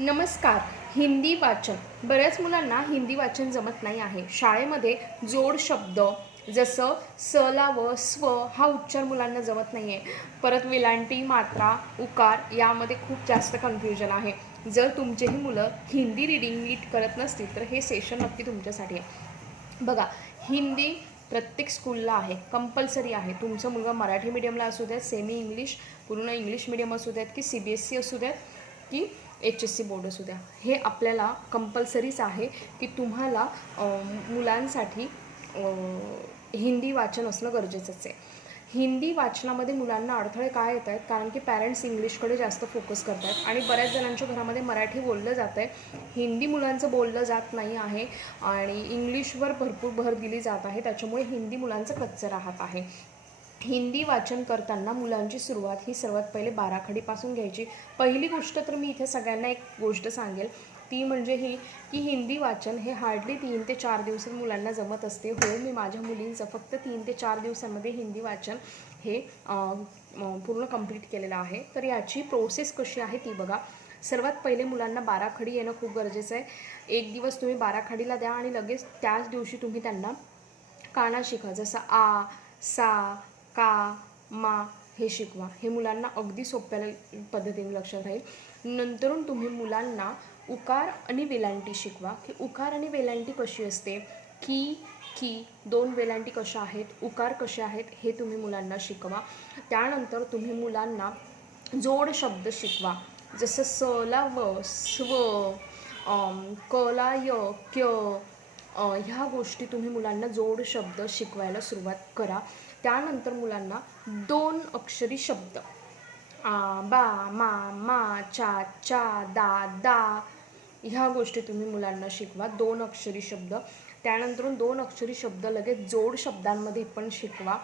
नमस्कार. हिंदी वाचन. बऱ्याच मुलांना हिंदी वाचन जमत नाही आहे. शाळेमध्ये जोड शब्द जसं स ला व स्व हा उच्चार मुलांना जमत नाही आहे परत वेलांटी मात्रा उकार यामध्ये खूप जास्त कन्फ्युजन आहे. जर तुमचेही मुलं हिंदी रिडिंग नीट करत नसतील तर हे सेशन नक्की तुमच्यासाठी आहे. बघा हिंदी प्रत्येक स्कूलला आहे. कंपल्सरी आहे. तुमचं मुलगा मराठी मीडियमला असू द्यात सेमी इंग्लिश पूर्ण इंग्लिश मीडियम असू द्यात की सी बी एस सी असू द्यात की एच एस सी बोर्ड असू द्या. हे आपल्याला कंपल्सरीच आहे की तुम्हाला मुलांसाठी हिंदी वाचन असणं गरजेचंच आहे. हिंदी वाचनामध्ये मुलांना अडथळे काय येत आहेत? कारण की पॅरेंट्स इंग्लिशकडे जास्त फोकस करत आहेत आणि बऱ्याच जणांच्या घरामध्ये मराठी बोललं जात आहे. हिंदी मुलांचं बोललं जात नाही आहे आणि इंग्लिशवर भरपूर भर दिली जात आहे. त्याच्यामुळे हिंदी मुलांचं कच्चं राहत आहे. हिंदी वाचन करताना मुलांची सुरुवात ही सर्वात पहिले बाराखडीपासून घ्यायची. पहिली गोष्ट तर मी इथे सगळ्यांना एक गोष्ट सांगेल. ती म्हणजे ही की हिंदी वाचन हे हार्डली तीन ते चार दिवसात मुलांना जमत असते. हो मी माझ्या मुलींचं फक्त तीन ते चार दिवसांमध्ये हिंदी वाचन हे पूर्ण कंप्लीट केलेलं आहे. तर याची प्रोसेस कशी आहे ती बघा. सर्वात पहिले मुलांना बाराखडी येणं खूप गरजेचं आहे. एक दिवस तुम्ही बाराखडीला द्या आणि लगेच त्याच दिवशी तुम्ही त्यांना काना शिका. जसं आ सा का मा हे शिकवा. हे मुलांना अगदी सोप्या ल- पद्धतीने लक्षात राहील. नंतरून तुम्ही मुलांना उकार आणि वेलांटी शिकवा. की उकार आणि वेलांटी कशी असते? की की दोन वेलांटी कशा आहेत? उकार कसे आहेत? हे तुम्ही मुलांना शिकवा. त्यानंतर तुम्ही मुलांना जोड शब्द शिकवा. जसं स ला व स्व कला य क्य ह्या गोष्टी तुम्ही मुलांना जोड शब्द शिकवायला सुरुवात करा. त्यानंतर मुलांना दोन अक्षरी शब्द. आ बा मा मा चा चा दा दा ह्या गोष्टी तुम्ही मुलांना शिकवा. दोन अक्षरी शब्द. त्यानंतरून दोन अक्षरी शब्द लगेच जोड शब्दांमध्ये पण शिकवा.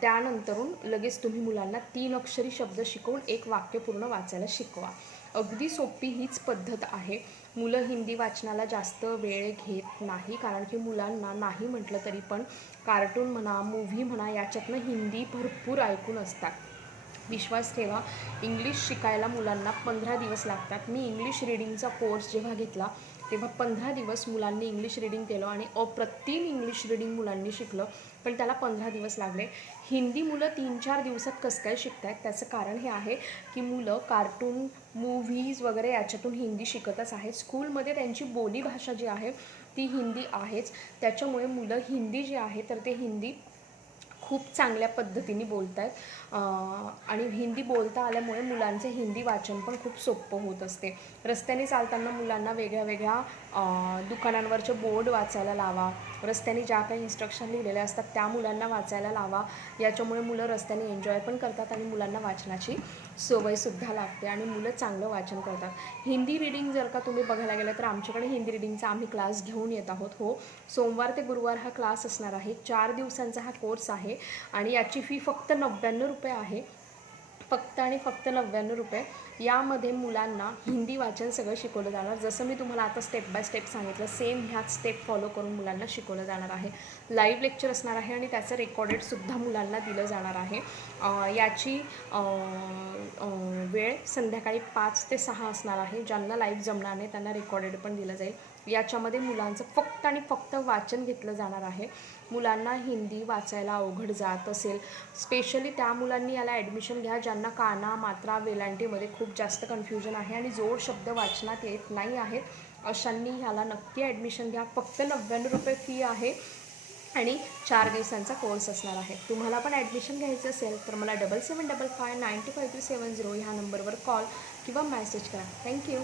त्यानंतरून लगेच तुम्ही मुलांना तीन अक्षरी शब्द शिकवून एक वाक्य पूर्ण वाचायला शिकवा. अगदी सोपी हीच पद्धत आहे. मुलं हिंदी वाचनाला जास्त वेळ घेत नाही कारण की मुलांना नाही म्हटलं तरी पण कार्टून म्हणा मूव्ही म्हणा याच्यातनं हिंदी भरपूर ऐकून असतात. विश्वास ठेवा. इंग्लिश शिकायला मुलांना पंधरा दिवस लागतात. मी इंग्लिश रिडिंगचा कोर्स जेव्हा घेतला तेव्हा पंधरा दिवस मुलांनी इंग्लिश रिडिंग केलं आणि अप्रतिम इंग्लिश रिडिंग मुलांनी शिकलं पण त्याला पंधरा दिवस लागले. हिंदी मुलं तीन चार दिवसात कसं काय शिकत आहेत त्याचं कारण हे आहे की मुलं कार्टून मूव्हीज वगैरे याच्यातून हिंदी शिकतच आहेत. स्कूलमध्ये त्यांची बोलीभाषा जी आहे ती हिंदी आहेच. त्याच्यामुळे मुलं हिंदी जी आहे तर ते हिंदी खूप चांगल्या पद्धतीने बोलत आहेत आणि हिंदी बोलता आल्यामुळे मुलांचे हिंदी वाचन पण खूप सोपं होत असते. रस्त्याने चालताना मुलांना वेगळ्या वेगळ्या दुकानांवरचे बोर्ड वाचायला लावा. रस्त्याने ज्या काही इन्स्ट्रक्शन लिहिलेल्या असतात त्या मुलांना वाचायला लावा. याच्यामुळे मुलं रस्त्याने एन्जॉय पण करतात आणि मुलांना वाचनाची सवयसुद्धा लागते आणि मुलं चांगलं वाचन करतात. हिंदी रिडिंग जर का तुम्ही बघायला गेलं तर आमच्याकडे हिंदी रिडिंगचा आम्ही क्लास घेऊन येत आहोत हो. सोमवार ते गुरुवार हा क्लास असणार आहे. चार दिवसांचा हा कोर्स आहे. आणि याची फी फक्त नव्याण्णव रुपये आहे. फक्त आणि फक्त नव्याण्णव रुपये. यामध्ये मुलांना हिंदी वाचन सगळं शिकवलं जाणार. जसं मी तुम्हाला आता स्टेप बाय स्टेप सांगितलं सेम ह्याच स्टेप फॉलो करून मुलांना शिकवलं जाणार आहे. लाईव्ह लेक्चर असणार आहे आणि त्याचं रेकॉर्डेडसुद्धा मुलांना दिलं जाणार आहे. याची वेळ संध्याकाळी पाच ते सहा असणार आहे. ज्यांना लाईव्ह जमणार नाही त्यांना रेकॉर्डेड पण दिलं जाईल. याच्यामध्ये मुलांचं फक्त आणि फक्त वाचन घेतलं जाणार आहे. मुलांना हिंदी वाचायला अवघड जात असेल स्पेशली त्या मुलांनी याला ॲडमिशन घ्या ज्यांना काना मात्रा वेलांटीमध्ये खूप जास्त कन्फ्युजन आहे आणि जोड शब्द वाचनात येत नाही आहेत अशांनी ह्याला नक्की ॲडमिशन घ्या. फक्त नव्याण्णव रुपये फी आहे आणि चार दिवसांचा कोर्स असणार आहे. तुम्हाला पण ॲडमिशन घ्यायचं असेल तर मला double seven double five nine two five three seven zero ह्या नंबरवर कॉल किंवा मॅसेज करा. थँक्यू